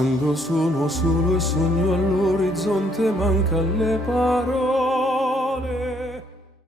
Quando sono solo e sogno all'orizzonte mancan le parole.